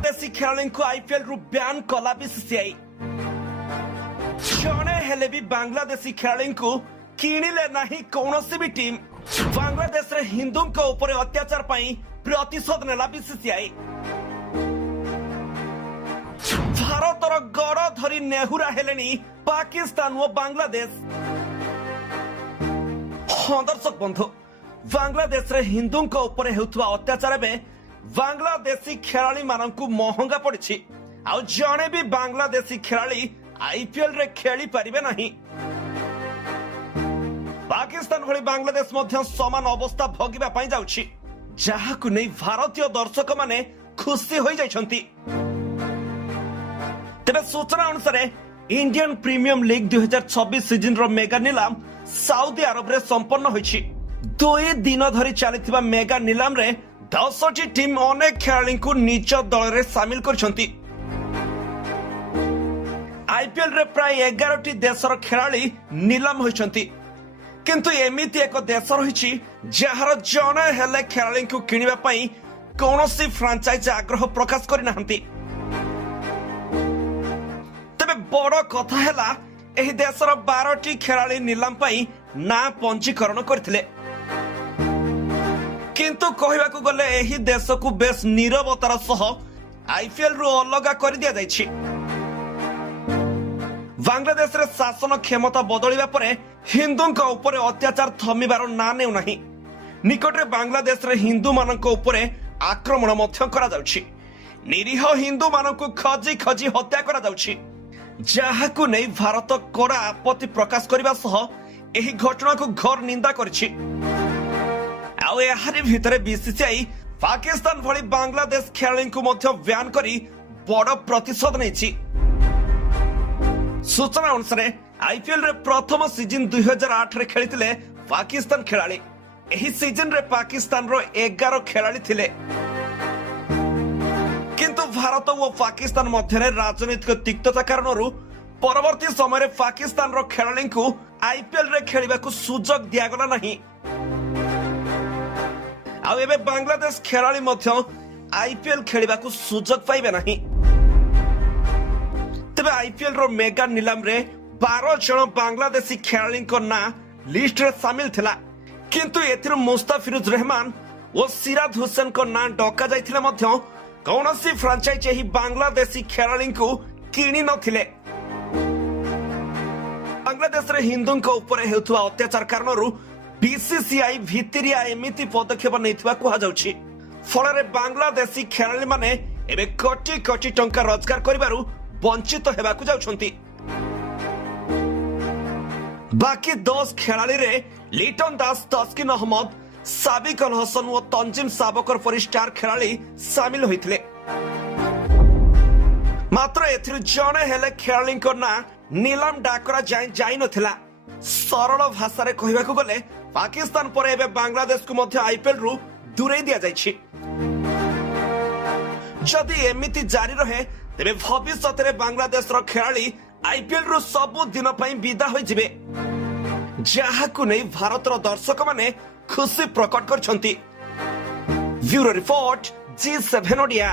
देशी खेलाड़ी को आईपीएल रु बैन कला बीसीसीआई जड़े हेले भी बांग्लादेशी खेलाड़ी को किणिले नहीं कौनसी भी टीम बांग्लादेश रे हिंदू ऊपर अत्याचार पाई प्रतिशोध नेला बीसीसीआई भारतर गड़ धरी नेहुरा हेलेनी पाकिस्तान और बांग्लादेश। हाँ दर्शक बंधु बांग्लादेश रे हिंदू ऊपर हेउथुवा अत्याचार में बांग्लादेशी खेलाड़ी मानकु महंगा पड़ी आउ जड़े भी बांग्लादेशी खेलाड़ी आईपीएल रे खेली पारिबे नहीं। पाकिस्तान भली बांग्लादेश मध्य समान अवस्था भोगिबा पई जाउछि जाहाकु नै भारतीय दर्शक माने खुशी होई जाइछंती। तेबे सूचना अनुसार इंडियन प्रीमियम लीग 2026 सीजन रो मेगा नीलाम सऊदी अरब रे संपन्न होइछि। 2 दिन धरी चलिथिबा मेगा नीलाम रे 10टी टीम अनेक खेलाड़ी को निज दल रे शामिल करछंती। आईपीएल रे प्राय 11टी देशर खेलाड़ी नीलाम होइछंती किंतु एमिति एक देश रहिछि जहार जने हेले खेलाड़ी को किनिबा पई कोनोसी फ्रांचाइज आग्रह प्रकाश करि नाहंती। तबे बड़ कथा हैला एही देशर 12टी खेलाड़ी नीलाम पई ना पंजीकरण करथिले किंतु कहबाकू गले एही देश को बेस नीरवतार सह आईपीएल रु अलगा कर दिया जाइछि। बांग्लादेश रे शासन क्षमता बदलिबा परे हिंदूंका ऊपर अत्याचार थमिबार ना नेउ नाही। निकटरे बांग्लादेश रे हिंदू मानक ऊपर आक्रमण मध्य करा जाउछि। निरीह हिंदू मानक खजी खजी हत्या करा जाउछि जाहाकू नै भारत कड़ा आपत्ति प्रकाश करबा सह एही घटना को घर निंदा करछि। आउ एहारी भितरे बीसीसीआई पाकिस्तान भली बांग्लादेश खेलाड़ी को मध्य बैन करी बड़ प्रतिशोध नेछि। सूचना अनुसार आईपीएल रे प्रथम सीजन 2008 रे खेलिथिले पाकिस्तान खेलाड़ी। एही सीजन रे पाकिस्तान रो 11 खेलाड़ी थिले किंतु भारत और पाकिस्तान मध्य राजनीतिक तिक्तता कारणरू परवर्ती समय पाकिस्तान रो खेलाड़ी को आईपीएल रे खेलिबा को सुजोग दियागला नहीं। आउ एबे बांग्लादेश खेलाड़ी मध्य आईपीएल खेलिबा को सुजोग पाइबे नहीं। तबे आईपीएल रो मेगा नीलाम रे 12 जन बांग्लादेशी खेलाड़ी को ना लिस्ट रे शामिल थिला किंतु एथिर मुस्ताफिजुर रहमान और सिराज हुसैन को ना डका जाइथिले मध्य कौनसी फ्रांचाइज एही बांग्लादेशी खेलाड़ी को किनी नथिले। बांग्लादेश रे हिंदू को ऊपर हेउथुवा अत्याचार कारणरू बीसीसीआई भितरिया एमिति पदक्षेप नैथिबा कुहा जाउछि। फलरे बांग्लादेशी खेलाड़ी माने एबे कोटी कोटी टंका रोजगार करिबारु वंचित हेबाकु जाउछंती। बाकी 10 खेलाड़ी रे लिटन दास, तस्किन अहमद, साबिक अल हसन और तंजिम साबकर परि स्टार खेलाड़ी शामिल होइथिले। मात्र एथिर जने हेले खेलाड़ी को ना नीलाम डाकरा जाई नथिला। सरल भाषा रे कहबाकू गले पाकिस्तान पर एबे बांग्लादेश को मध्य आईपीएल रु दूरे दिया जाइछि। जदि एमिति जारी रहे तेबे भविष्य रे बांग्लादेश रो खेलाड़ी आईपीएल रु सबु दिन पई विदा होई जिवे जाहाकू नै भारतर दर्शक माने खुशी प्रकट करछंती। Bureau report G7 Odia.